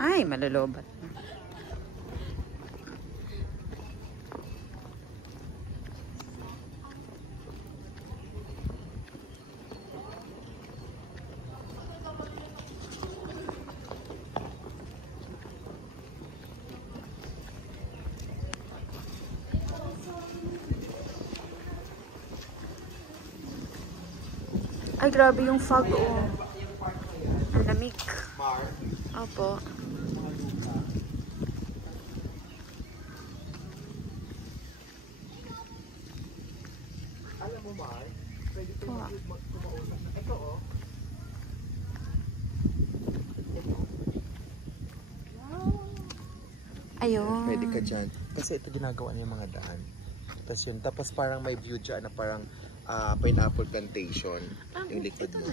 Ay, malulubat. Ay, grabe yung fog, oh. Ang lamig. Opo. Alam mo, Mar, pwede ko kumausap na. Ito, oh. Ito. Ayun. Pwede ka dyan. Kasi ito ginagawa niya yung mga daan. Tapos yun. Tapos parang may view dyan na parang pineapple plantation. Yung likod mo.